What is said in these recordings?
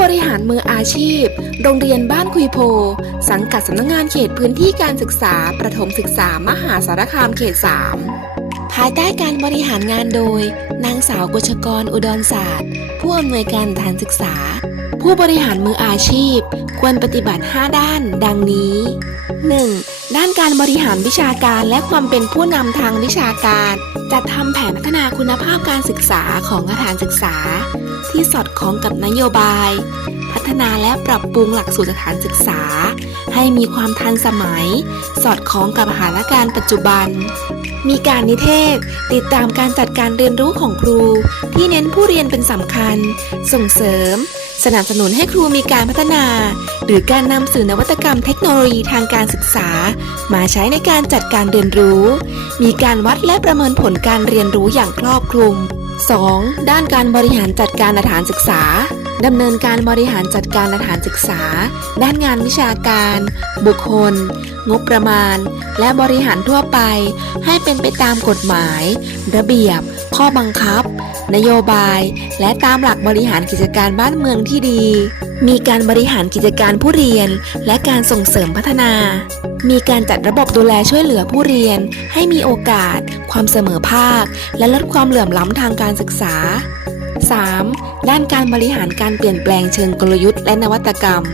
บริหารมืออาชีพ โรงเรียนบ้านคุยโพ สังกัดสำนักงานเขตพื้นที่การศึกษา ประถมศึกษามหาสารคามเขต 3 ภายใต้การบริหารงานโดย นางสาวกุชกรอุดรศาสตร์ ผู้อำนวยการฐานศึกษา ผู้บริหารมืออาชีพ ควรปฏิบัติ 5 ด้าน ดังนี้ 1. ด้านการบริหารวิชาการและความเป็นผู้นำทางวิชาการ จัดทำแผนพัฒนาคุณภาพการศึกษาของสถานศึกษา ที่สอดคล้องกับนโยบาย พัฒนาและปรับปรุงหลักสูตรสถานศึกษา ให้มีความทันสมัย สอดคล้องกับสถานการณ์ปัจจุบัน มีการนิเทศ ติดตามการจัดการเรียนรู้ของครู ที่เน้นผู้เรียนเป็นสำคัญ ส่งเสริม สนับสนุนให้ครูมีการพัฒนา หรือการนำสื่อนวัตกรรมเทคโนโลยีทางการศึกษา มาใช้ในการจัดการเรียนรู้ มีการวัดและประเมินผลการเรียนรู้อย่างครอบคลุม 2. ด้านการบริหารจัดการสถานศึกษาดำเนินการบริหารจัดการสถานศึกษา ด้านงานวิชาการ บุคคล งบประมาณ และบริหารทั่วไป ให้เป็นไปตามกฎหมาย ระเบียบ ข้อบังคับ นโยบาย และตามหลักบริหารกิจการบ้านเมืองที่ดี มีการบริหารกิจการผู้เรียน และการส่งเสริมพัฒนา มีการจัดระบบดูแลช่วยเหลือผู้เรียน ให้มีโอกาส ความเสมอภาค และลดความเหลื่อมล้ำทางการศึกษา 3. ด้านการบริหารการเปลี่ยนแปลงเชิงกลยุทธ์และนวัตกรรม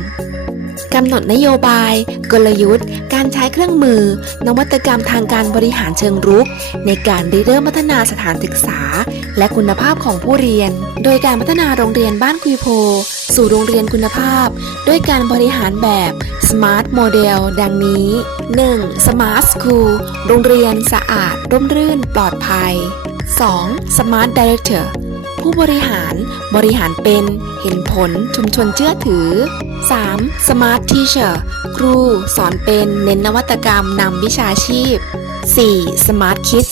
กำหนดนโยบาย กลยุทธ์ การใช้เครื่องมือ นวัตกรรมทางการบริหารเชิงรุก ในการริเริ่มพัฒนาสถานศึกษา และคุณภาพของผู้เรียน โดยการพัฒนาโรงเรียนบ้านคุยโพ สู่โรงเรียนคุณภาพ ด้วยการบริหารแบบ Smart Model ดังนี้ 1. Smart School โรงเรียนสะอาด ร่มรื่น ปลอดภัย 2. Smart Director ผู้บริหารบริหารเป็น เห็นผลชุมชนเชื่อถือ 3. Smart Teacher ครูสอนเป็นเน้นนวัตกรรมนำวิชาชีพ 4. Smart Kids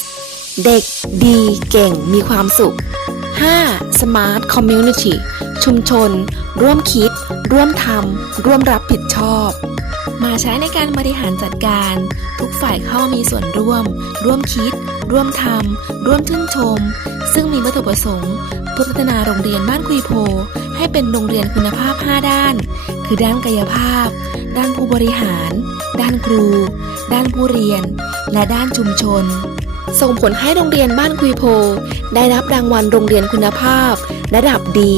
เด็กดีเก่งมีความสุข 5. Smart Community ชุมชน ร่วมคิด ร่วมทำร่วมรับผิดชอบ มาใช้ในการบริหารจัดการ ทุกฝ่ายเข้ามีส่วนร่วม ร่วมคิด ร่วมทำร่วมชื่นชม ซึ่งมีวัตถุประสงค์เพื่อพัฒนาโรงเรียนบ้านคุยโพ ให้เป็นโรงเรียนคุณภาพ 5 ด้าน คือด้านกายภาพ ด้านผู้บริหาร ด้านครู ด้านผู้เรียน และด้านชุมชน ส่งผลให้โรงเรียนบ้านคุยโพ ได้รับรางวัลโรงเรียนคุณภาพ ระดับดี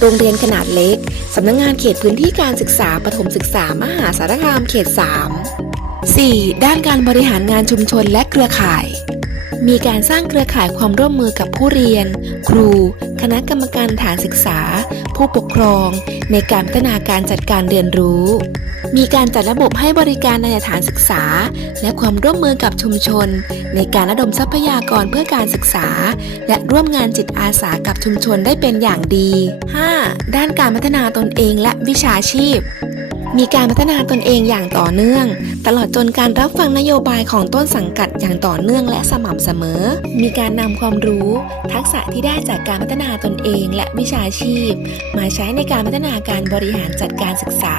โรงเรียนขนาดเล็ก สำนักงงานเขตพื้นที่การศึกษาปฐมศึกษามหาสารคามเขต 3 4. ด้านการบริหารงานชุมชนและเครือข่าย มีการสร้างเครือข่ายความร่วมมือกับผู้เรียน ครู คณะกรรมการฐานศึกษา ผู้ปกครองในการพัฒนาการจัดการเรียนรู้ มีการจัดระบบให้บริการในสถานศึกษา และความร่วมมือกับชุมชน ในการระดมทรัพยากรเพื่อการศึกษา และร่วมงานจิตอาสากับชุมชนได้เป็นอย่างดี 5. ด้านการพัฒนาตนเองและวิชาชีพ มีการพัฒนาตนเองอย่างต่อเนื่อง ตลอดจนการรับฟังนโยบายของต้นสังกัดอย่างต่อเนื่องและสม่ำเสมอ มีการนำความรู้ ทักษะที่ได้จากการพัฒนาตนเองและวิชาชีพ มาใช้ในการพัฒนาการบริหารจัดการศึกษา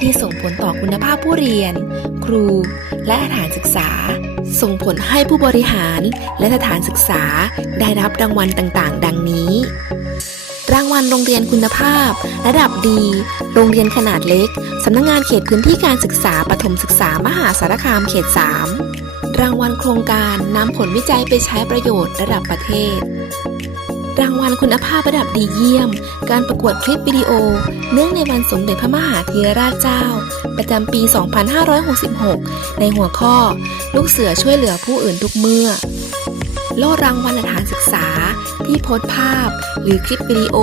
ที่ส่งผลต่อคุณภาพผู้เรียน ครู และสถานศึกษา ส่งผลให้ผู้บริหารและสถานศึกษาได้รับรางวัลต่างๆ ดังนี้ รางวัลโรงเรียนคุณภาพ ระดับดี โรงเรียนขนาดเล็ก สำนักงงานเขตพื้นที่การศึกษาปฐมศึกษามหาสารคามเขต 3 รางวัลโครงการนำผลวิจัยไปใช้ประโยชน์ระดับประเทศ รางวัลคุณภาพระดับดีเยี่ยม การประกวดคลิปวิดีโอ เนื่องในวันสมเด็จพระมหาธีรราชเจ้า ประจำปี 2566 ในหัวข้อ ลูกเสือช่วยเหลือผู้อื่นทุกเมื่อ โล่รางวัลสถานศึกษา ที่โพสต์ภาพ หรือคลิปวิดีโอ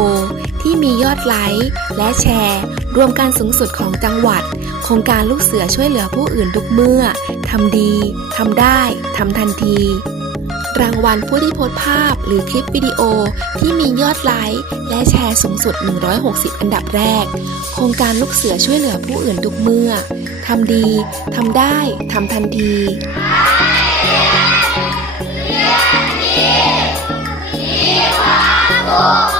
ที่มียอดไลค์และแชร์ รวมกันสูงสุดของจังหวัด โครงการลูกเสือช่วยเหลือผู้อื่นทุกเมื่อทำดีทำได้ทำทันทีรางวัลผู้ที่โพสต์ภาพหรือคลิปวิดีโอที่มียอดไลค์และแชร์สูงสุด 160 อันดับแรก โครงการลูกเสือช่วยเหลือผู้อื่นทุกเมื่อ ทำดี ทำได้ ทำทันที Oh!